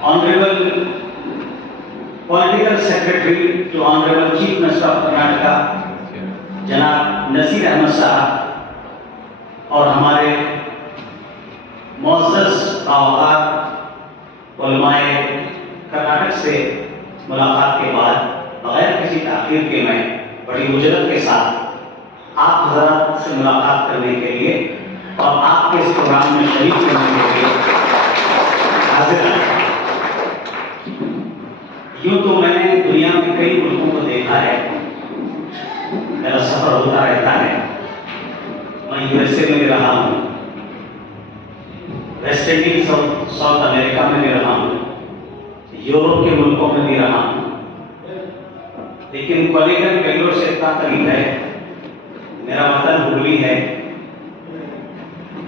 Honorable Political Secretary to Honorable Chief Minister of Karnataka, जनाब नसीर अहमद साहब और हमारे मोअज़्ज़ज़ आवाज़ उलमाए कर्नाटक से मुलाकात के बाद बगैर किसी ताख़ीर के मैं बड़ी उजरत के साथ आप हज़रात से मुलाकात करने के लिए और आपके इस प्रोग्राम में शरीक करने के लिए हाजिर हैं। यूँ तो मैंने दुनिया में कई मुल्कों को देखा है, मेरा सफर होता रहता है। मैं यूएसए में भी रहा हूँ, वेस्ट इंडीज और साउथ अमेरिका में भी रहा हूँ, यूरोप के मुल्कों में भी रहा हूँ, लेकिन कोलिगन बेंगलोर से इतना करीब है। मेरा वतन हुगली है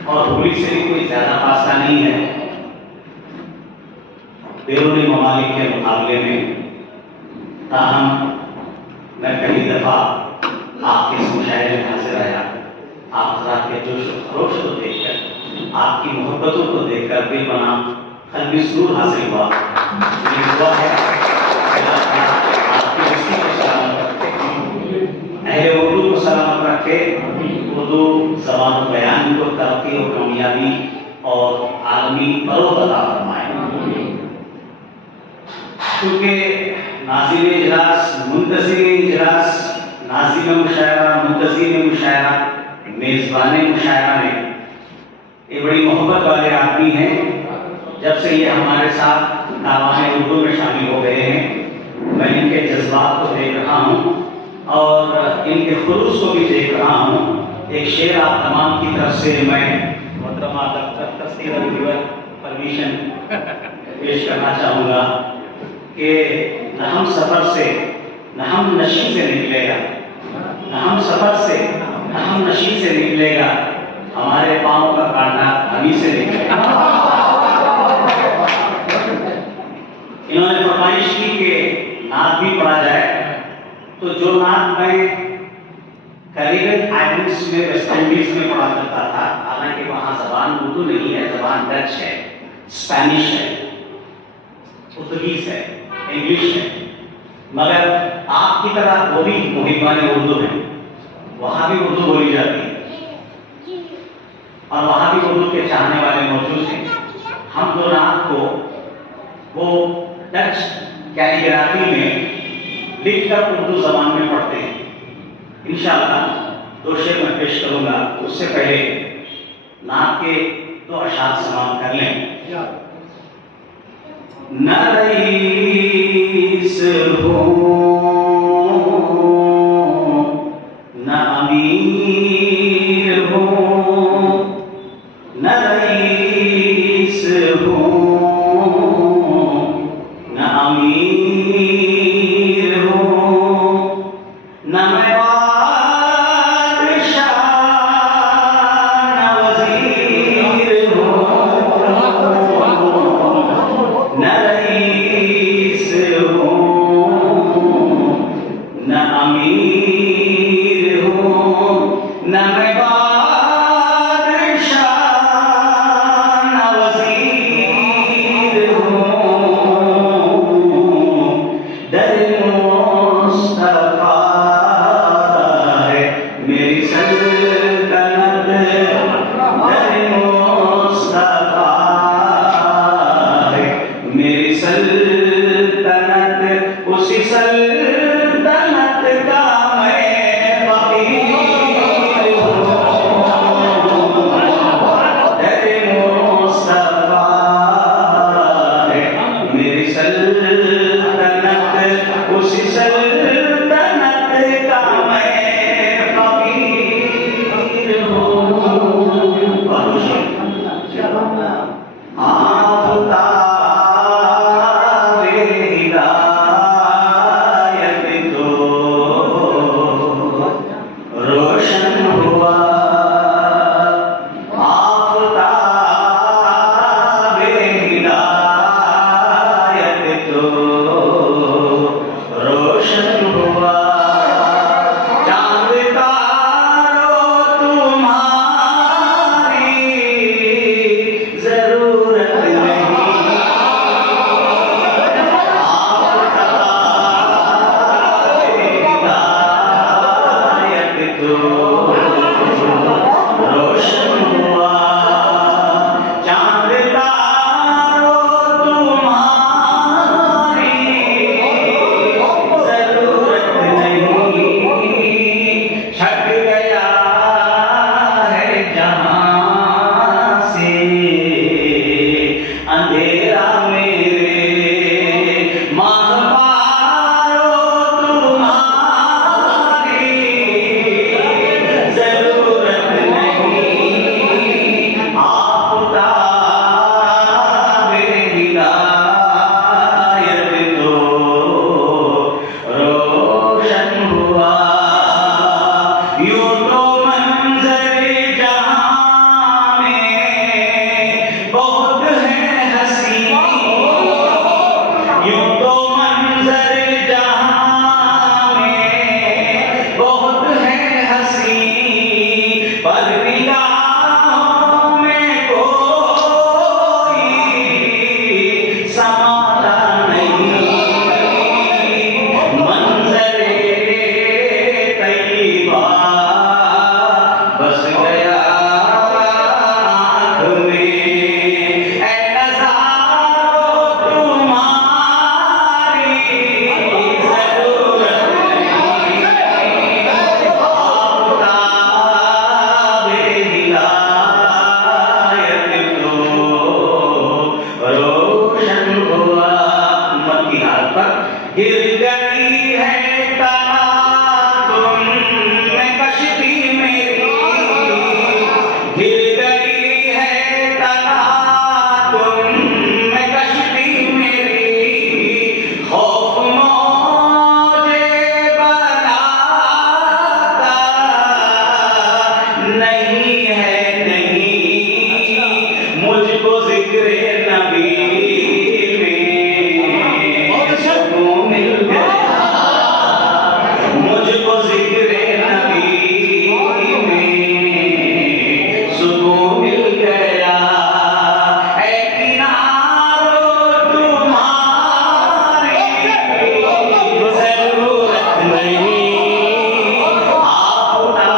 और हुगली से भी कोई ज्यादा फासला नहीं है बैरूनी ममालिक के मुकाबले में। ताहम मैं पहली दफा आपके इस मुशायरे में हाजिर आया। आप हज़रात के जोश और खरोश को देखकर, आपकी मोहब्बतों को देखकर बेपनाह क़ल्बी सुरूर हासिल हुआ। ये हुआ है आपकी रिश्ते को सलामत रखे, अहले उर्दू को सलामत रखे, उर्दू ज़बान बयान को तरक्की और कामयाबी और आलमी फरोग़ अता फरमाए। क्योंकि नाज़िम इजलास, मुंतज़िम इजलास, नाज़िम मुशायरा, मुंतज़िम मुशायरा, मेज़बान मुशायरा में ये बड़ी मोहब्बत वाले आदमी हैं। जब से ये हमारे साथ दावाने उर्दू में शामिल हो गए हैं, मैं इनके जज्बात को देख रहा हूँ और इनके खुलूस को भी देख रहा हूँ। एक शेर आप तमाम की तरफ से मैं मोहतरमा परमिशन पेश करना चाहूँगा कि न हम सफ़र से न हम नशी से निकलेगा, न हम सफ़र से न हम नशी से निकलेगा, हमारे पाँव का कांटा हमी से निकलेगा। इन्होंने फरमाइश की कि नात भी पढ़ा जाए, तो जो नात मैं कैरिबियन आइलैंड्स में, वेस्ट इंडीज में पढ़ा करता था, हालांकि वहाँ ज़बान उर्दू नहीं है, ज़बान डच है, स्पेनिश है, पुर्तगीज है, इंग्लिश है, मगर आपकी तरह वो भी मुहिब्बान उर्दू है। वहाँ भी उर्दू बोली जाती है और वहाँ भी उर्दू के चाहने वाले मौजूद हैं। हम दो नात को वो डच कैलीग्राफी में लिखकर उर्दू ज़बान में पढ़ते हैं। इंशाअल्लाह दो शेर मैं पेश करूँगा, उससे पहले नात के दो अशार समाप्त कर लें। न रईस हो न अमीर हो, न रईस हो न अमीर हो, न मैं बादशाह न वज़ीर हो, न रईस हो न अमीर हो, न मैं बादशाह न वज़ीर हो, दर मुस्तफ़ा है मेरी सल्तनत, दर मुस्तफ़ा है मेरी सल्तनत, उसी सल्तनत का मैं फ़कीर हूँ। तो रोशन हुआ चांद तारों तुम्हारी जरूरत नहीं, छट गया है जहां से अंधेरा मेरे माहवारों तुम्हारी जरूरत नहीं, आफ़ताबे हिदायत तो रोशन हुआ। यूं तो मंज़र जहां में बहुत है हंसी, यूं तो मंज़र जहां में बहुत है हंसी, पर निगाहों में कोई समाता नहीं। मंज़रे तैयबा बस गया आँख में, ऐ नज़ारों तुम्हारी ज़रूरत नहीं, आफ़ताबे हिदायत तो रोशन हुआ। उम्मत की हालत पर गिर गई है तुम में कश्ती मेरी, गिर गई है तुम में कश्ती मेरी, खौफ मौजे बनाता नहीं है नहीं, मुझको ज़िक्रे नबी में सुकून मिल गया, मुझको ज़िक्रे नबी में सुकून मिल गया। ऐ किनारों तुम्हारी ज़रूरत नहीं,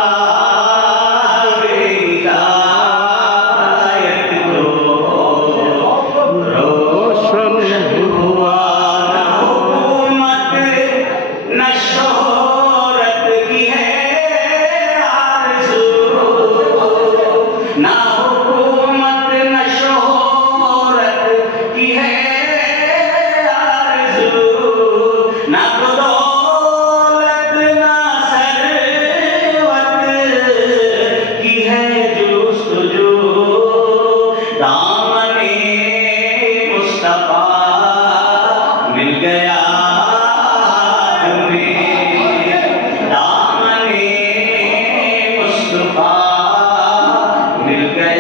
आफ़ताबे हिदायत तो रोशन हुआ। न हुकूमत न शोहरत की है आरज़ू, न हुकूमत न शोहरत की है आरज़ू, न तो दौलत न सरवत की है जुस्तजू, दामने मुस्तफा मिल गया हमें, दामने मुस्तफा मिल गया